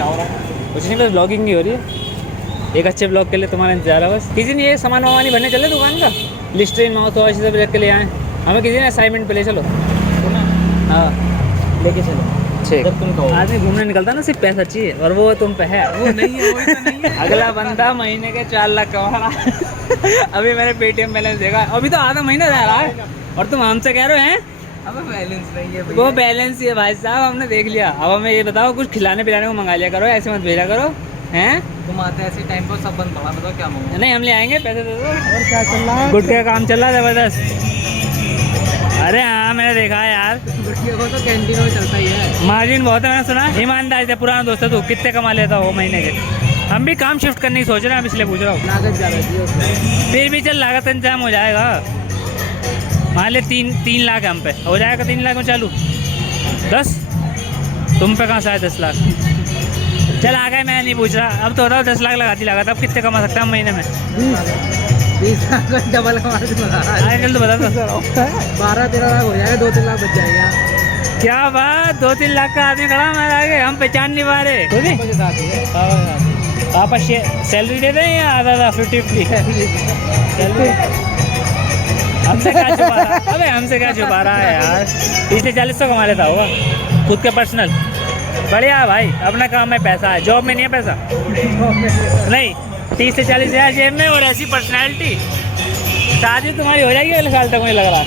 कुछ नहीं, बस ब्लॉगिंग ही हो रही है। एक अच्छे ब्लॉग के लिए तुम्हारा इंतजार है बस। किसी ने ये सामान वामान भरने चले दुकान का, लिस्ट्रीन माउथ वॉश सब रख के ले आए हमें। किसी ने असाइनमेंट पे ले चलो। हाँ लेके चलो। ठीक। जब तुम कहो। आदमी घूमने निकलता ना, सिर्फ पैसा चाहिए, और वो तुम पे है। वो नहीं है, वही तो नहीं है। अगला बंदा महीने के 4 लाख कमा रहा। अभी मैंने पेटीएम बैलेंस देखा, अभी तो आधा महीना जा रहा है और तुम हमसे कह रहे हो हैं अब बैलेंस नहीं है वो बैलेंस ही है। भाई साहब हमने देख लिया। अब हमें ये बताओ, कुछ खिलाने पिलाने को मंगा लिया करो, ऐसे मत भेजा करो हैं। तुम आते ऐसे टाइम पर सब बंद पड़ा, बताओ क्या मांगो। नहीं हम ले आएंगे, पैसे दे दो। और क्या चल रहा है? गुटखे का काम चल रहा है जबरदस्त। अरे हाँ मैंने देखा है यार, गुटखे को तो कैंटीन में चलता ही है। मार्जिन बहुत है, मैंने सुना। ईमानदार से पुराना दोस्त है तू, कितने कमा लेता हो महीने के? हम भी काम शिफ्ट करने की सोच रहे हैं, इसलिए पूछ रहा हूँ। लागत ज़्यादा थी उसमें। फिर भी चल, लागत इंतजाम हो जाएगा। मान ले 3 लाख हम पे हो जाएगा। 3 लाख में चालू 10, तुम पे कहाँ से आए 10 लाख? चल आ गए, मैं नहीं पूछ रहा। अब तो बताओ 10 लाख लगाती लागत, अब कितने कमा सकते हैं हम महीने में? 20 लाख का डबल कमा आगे चल तो बता दो। 12-13 लाख हो जाएगा, 2-3 लाख बच जाएगा। क्या बात, 2-3 लाख का आदमी खड़ा हमारे आगे, हम पहचान नहीं पा रहे। पापा के साथ ही है। पापा सैलरी दे दें या आधा 50-50? हमसे क्या छुपा रहा? अबे हमसे क्या छुपा रहा है यार? 30-40 तो कमा लेता होगा खुद के पर्सनल। बढ़िया भाई, अपना काम है, पैसा है। जॉब में नहीं है पैसा नहीं। 30 से 40 हज़ार जेब में और ऐसी पर्सनैलिटी। शादी तुम्हारी हो जाएगी अगले साल तक, मुझे लग रहा है।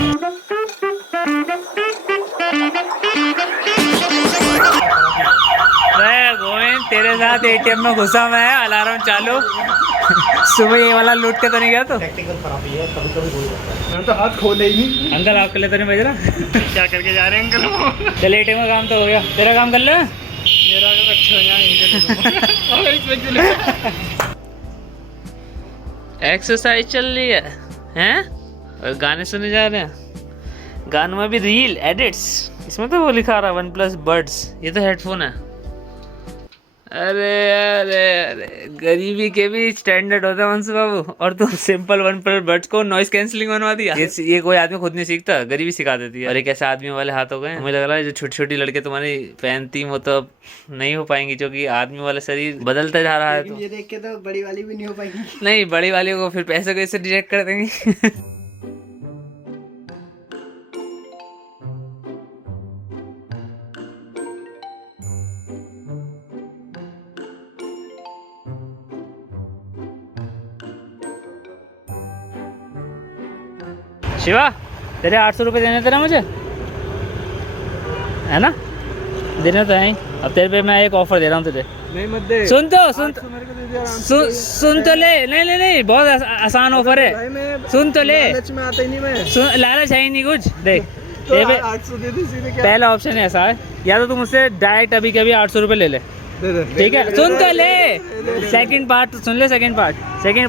गोविंद तेरे साथ एटीएम में घुसा मैं, अलार्म चालू। सुबह ये वाला लूट के तो नहीं गया तो? टेक्निकल खराबी है, कभी-कभी हो जाता है। मैंने तो हाथ खोले ही नहीं। अंकल आपके लिए तो नहीं भेज रहा? क्या करके जा रहे हैं अंकल? चल एटीएम का काम तो हो गया, तेरा काम कर ले। मेरा तो अच्छा हो जाए। एक्सरसाइज चल रही है और गाने सुने जा रहे हैं। गानों में भी रील एडिट्स, इसमें तो वो लिखा रहा है OnePlus Buds। ये तो हेडफोन है। अरे अरे अरे, गरीबी के भी स्टैंडर्ड होता है वंशु बाबू, और तुम सिंपल OnePlus Buds को नॉइस कैंसिलिंग बनवा दिया। ये कोई आदमी खुद नहीं सीखता, गरीबी सिखा देती है। और एक ऐसे आदमी वाले हाथ हो गए, मुझे लग रहा है जो छोटी छोटी लड़के तुम्हारी पहनती वो तो नहीं हो पाएंगी, क्योंकि आदमी वाला शरीर बदलता जा रहा है। तो ये देख के तो बड़ी वाली भी नहीं हो पाएगी। नहीं, बड़ी वाली को फिर पैसे कैसे रिजेक्ट कर देंगे? शिवा, तेरे 800 रुपये देने थे ना मुझे, है ना? देने तो है ही। अब तेरे पे मैं एक ऑफर दे रहा हूँ तुझे। नहीं मत दे। सुन तो सुन तो ले। नहीं, बहुत आसान ऑफर है। सुन तो ले। लालच में आता ही नहीं मैं। सुन, लालच है ही नहीं कुछ। देख तो तेरे पे 800 दे दे सीधे। क्या पहला ऑप्शन ऐसा है, या तो तुम मुझसे डायरेक्ट अभी के अभी 800 रुपये ले ले, दे दे। ठीक है? सुन तो ले। सेकंड पार्ट सुन ले। सेकंड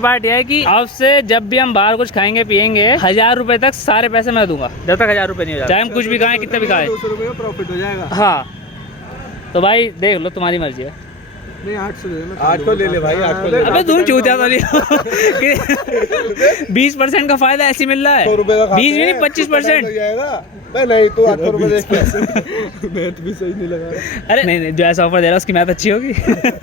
पार्ट यह है कि अब से जब भी हम बाहर कुछ खाएंगे पिएंगे, 1000 रुपए तक सारे पैसे मैं दूंगा, जब तक 1000 रुपए नहीं हो जाते। चाहे हम कुछ भी खाएं, कितना भी खाएं। 200 रुपये का प्रॉफिट हो जाएगा। हाँ तो भाई देख लो, तुम्हारी मर्जी है। नहीं 800 दे दे। 8 को ले ले भाई, 8 को ले। अबे तुम चूतिया तो नहीं हो कि 20% का फायदा ऐसे मिल रहा है। 100 रुपए का 20 भी नहीं, 25%। नहीं तू 800 रुपए दे। मैथ भी सही नहीं लगा। अरे नहीं, जो ऐसा ऑफर दे रहा है उसकी मैथ अच्छी होगी।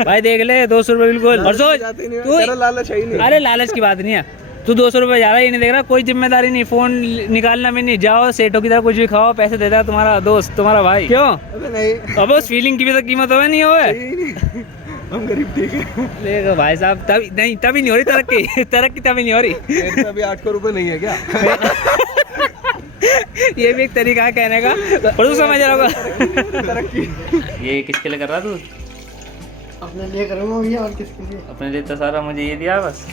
भाई देख ले, 200 रुपये बिल्कुल। और सोच तेरा लालच है ही नहीं। अरे लालच की बात नहीं है, तू 200 रुपये ज़्यादा ही नहीं देख रहा, कोई जिम्मेदारी नहीं, फोन निकालना भी नहीं, जाओ सेठों की तरह कुछ भी खाओ, पैसे देता तुम्हारा दोस्त, तुम्हारा भाई। क्यों? अबे नहीं, अब उस फीलिंग की भी तो कीमत होवे नहीं होवे। हम गरीब ठीक है। देखो भाई साहब, तभी नहीं हो रही तरक्की। तरक्की तभी नहीं हो रही। मेरे पे अभी 800 रुपए नहीं है क्या? ये भी एक तरीका है कहने का, पर तू समझ रहा होगा। तरक्की ये किसके लिए कर रहा तू? अपने लिए करूँगा भैया, और किसके लिए? अपने लिए तो सारा मुझे ये दिया बस,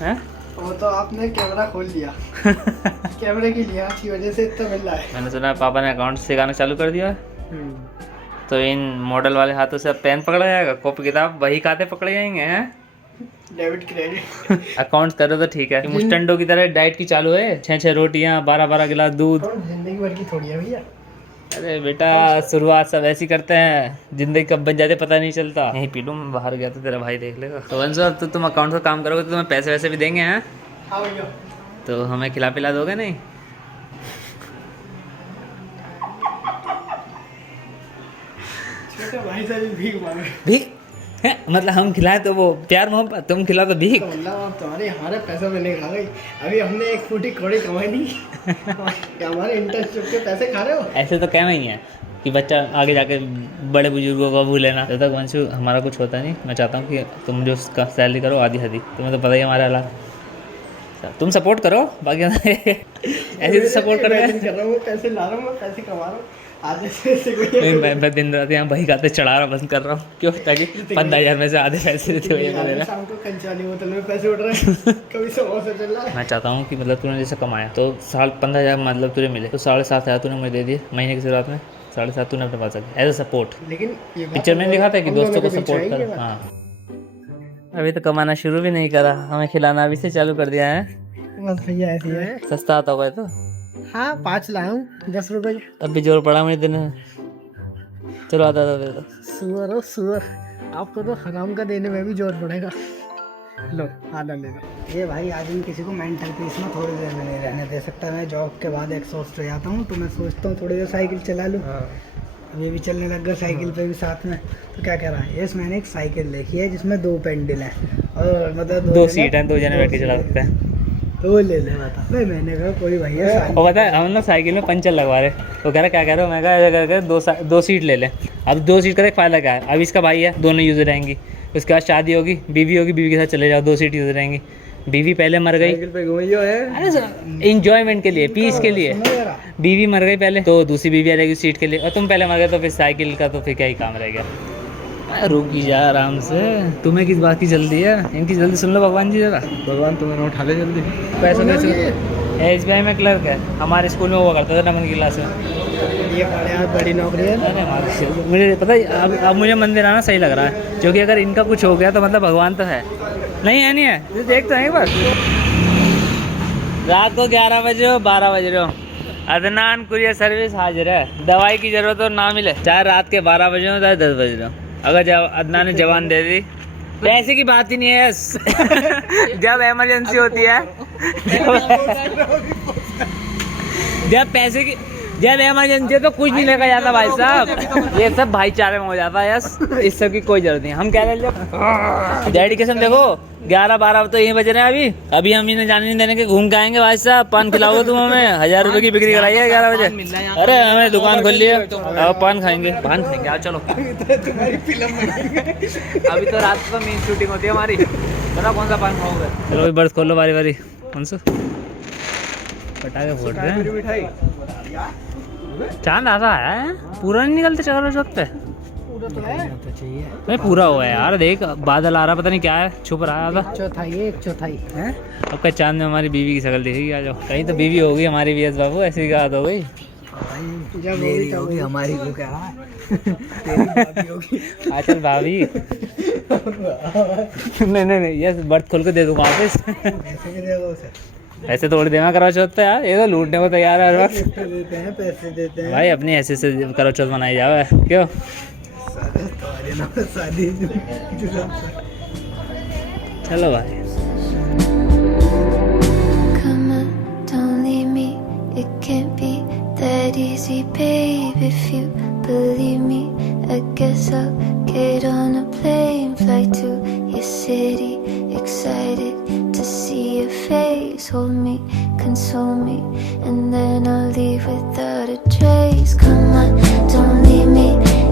हैं? वो तो आपने कैमरा खोल दिया। कैमरे की लिहाज की वजह से इतना मिल रहा है। मैंने सुना पापा ने अकाउंट से गाना चालू कर दिया है। तो इन मॉडल वाले हाथों से अब पेन पकड़ा जाएगा, कॉपी किताब वही खाते पकड़े जाएंगे हैं। डेबिट क्रेडिट अकाउंट्स करो तो ठीक है, मुस्टंडो की तरह डाइट की चालू है, 6-6 रोटियां, 12-12 गिलास दूध। जिंदगी भर की थोड़ी है भैया। अरे बेटा, शुरुआत सब ऐसी करते हैं, जिंदगी कब बच जाते पता नहीं चलता। यहीं पी लूं, मैं बाहर गया तो तेरा भाई देख लेगा। तो वंशु, अब तो तुम अकाउंट का काम करोगे तो तुम्हें पैसे वैसे भी देंगे हैं? हाँ भैया। तो हमें खिला पिला दोगे नहीं? छोटे भाई से भी भीख मांगे। भीख? मतलब हम खिलाए तो वो प्यार मोहब्बत, तुम खिलाओ तो भीख। तो मतलब आप तुम्हारे हमारे पैसों में नहीं खा गई। अभी हमने एक फूटी कौड़ी कमाई नहीं क्या हमारे इंटरशिप के पैसे खा रहे हो? ऐसे तो कहना ही है कि बच्चा आगे जाके बड़े बुजुर्गों को भूले ना। जब तक वंशु हमारा कुछ होता नहीं, मैं चाहता हूँ कि तुम जो उसका सैलरी करो आधी आधी, तुम्हें तो पता ही है हमारे हालात। तुम सपोर्ट करो, बाकी ऐसे तो सपोर्ट करो। Imagine कर रहा हूँ, पैसे ला रहा हूँ, मैं पैसे कमा रहा हूँ, आधे से ऐसे कोई मैं दिन रात यहाँ बही खाते चढ़ा रहा बंद कर रहा हूँ, क्यों? ताकि 15,000 में से आधे पैसे देते हुए आज देना। शाम को कंचा वाली बोतल में पैसे उड़ रहे हैं, कभी समोसा चल रहा है। मैं चाहता हूँ कि मतलब तूने जैसे कमाया तो 15,500 मतलब तुझे मिले, तो 7,500 तूने मुझे दे दिए महीने की शुरुआत में, 7,500 तूने अपने पास रखे एज अ सपोर्ट। लेकिन ये बात पिक्चर में दिखाता है कि हम दोस्तों दोनों को के बीच सपोर्ट है कर। ये बात। हाँ, अभी तो कमाना शुरू भी नहीं करा, हमें खिलाना अभी से चालू कर दिया है। बस भैया ऐसी है। सस्ता आता होगा तो हाँ 5 लाया हूँ 10 रुपए। तब भी जोर पड़ा मुझे दिन में। चलो आता दे दो। सुअर हो सुअर, आपको तो हराम का देने में भी जोर पड़ेगा। लो आधा ले लो। ये भाई आदमी किसी को मेंटल पीस में थोड़ी देर में नहीं रहने दे सकता। मैं जॉब के बाद एग्जॉस्ट हो जाता हूँ, तो मैं सोचता हूँ थोड़ी देर साइकिल चला लूँ। अब ये भी चलने लग गया साइकिल पे भी साथ में। तो क्या कह रहा है, यस मैंने एक साइकिल देखी है जिसमें 2 पेंडल हैं और मतलब 2 सीट हैं, 2 जने बैठ के चला सकते हैं। तो ले ले बता। भाई मैंने कहा कोई भैया और पता है हम लोग साइकिल में पंचर लगवा रहे, वो कह रहा क्या कह रहे हो, मैं कहा 2 सीट ले लें। अब 2 सीट का एक फ़ायदा क्या है, अब इसका भाई है, दोनों यूज़र रहेंगी, उसके बाद शादी होगी, बीवी होगी, बीवी के साथ चले जाओ, 2 सीट यूज़र रहेंगी। बीवी पहले मर गई, अरे इंजॉयमेंट के लिए, पीस के लिए। बीवी मर गई पहले, तो दूसरी बीवी आ जाएगी सीट के लिए, और तुम पहले मर गए तो फिर साइकिल का तो फिर क्या ही काम रह गया। रुकी जा आराम से, तुम्हें किस बात की जल्दी है, इनकी जल्दी सुन लो भगवान जी जरा। भगवान तुम्हें उठा ले जल्दी। पैसे SBI में क्लर्क है, हमारे स्कूल में हुआ करता था नमन की क्लास में। ये यार बड़ी नौकरी है। अरे मुझे पता है, अब मुझे मंदिर आना सही लग रहा है, क्योंकि अगर इनका कुछ हो गया तो मतलब भगवान तो है। नहीं है, नहीं है, देखते हैं एक बार। रात को 11 बज रहे हो, 12 बज रहे हो, अदनान कुरियर सर्विस हाजिर है। दवाई की जरूरत हो ना मिले, चाहे रात के 12 बजे हो चाहे 10 बज रहे हो, अगर अदनान ने जवान दे दी, पैसे की बात ही नहीं है। जब इमरजेंसी होती है, जब इमरजेंसी है तो कुछ नहीं लेकर जाता भाई साहब, ये सब भाईचारे में हो जाता है। यस, इस सब की कोई जरूरत नहीं। हम कह रहे हैं डेडिकेशन देखो, 11-12 तो यही बज रहे हैं। अभी हम इन्हें जाने नहीं देने के, घूम के आएंगे भाई साहब। पान खिलाओगे तुम हमें, 1000 रुपए की बिक्री कराई है 11 बजे। अरे हमें दुकान खोल ली है, अब पान खाएंगे, आओ चलो। अभी तो रात को मेन शूटिंग होती है हमारी, बताओ कौन सा पान खाओगे। चलो बर्थ खोलो बारी बारी। कौन सा पटाखे फोड़ रहे हैं, चांद आता है, पूरा नहीं निकलते चारों छत पे। पूरा तो है तो चाहिए नहीं पूरा हुआ है यार, देख बादल आ रहा, पता नहीं क्या है, छुप रहा है आधा। चौथाई है, 1 चौथाई है। अब का चांद में हमारी बीवी की शक्ल दिखेगी, आ जाओ। कहीं तो बीवी होगी हमारी भी एस बाबू, ऐसी बात हो गई। जब मेरी होगी हमारी को क्या है, तेरी भाभी होगी। आचल भाभी। नहीं यस, बर्थ खोल के दे दूंगा वापस। पैसे भी देगा उसे, ऐसे थोड़ी देना करो चौथ पे यार, ये तो लूटने को तैयार है हर वक्त। गिफ्ट देते हैं, पैसे देते हैं भाई अपनी ऐसे से करो चौथ मनाई जाओ, क्यों? तुम्हारे नाम पे शादी। चलो भाई। Come on, don't leave me. It can't be that easy, babe. If you believe me, I guess I'll get on a plane, fly to your city, excited to see your face. Hold me, console me, and then I'll leave without a trace. Come on, don't leave me.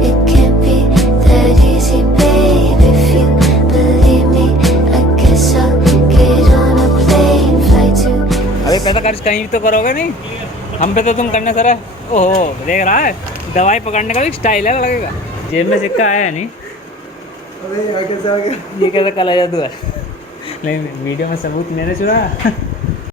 It can't be that easy, babe. If you believe me, I guess I'll get on a plane, fly to. अभी पैसा खर्च कहीं तो करोगे नहीं, हम पे तो तुम करने सर। ओहो देख रहा है, दवाई पकड़ने का भी स्टाइल है, लगेगा जेब में सिक्का आया नहीं। अबे कैसे आ गया? ये कैसा काला जादू है। नहीं वीडियो में सबूत मैंने चुरा।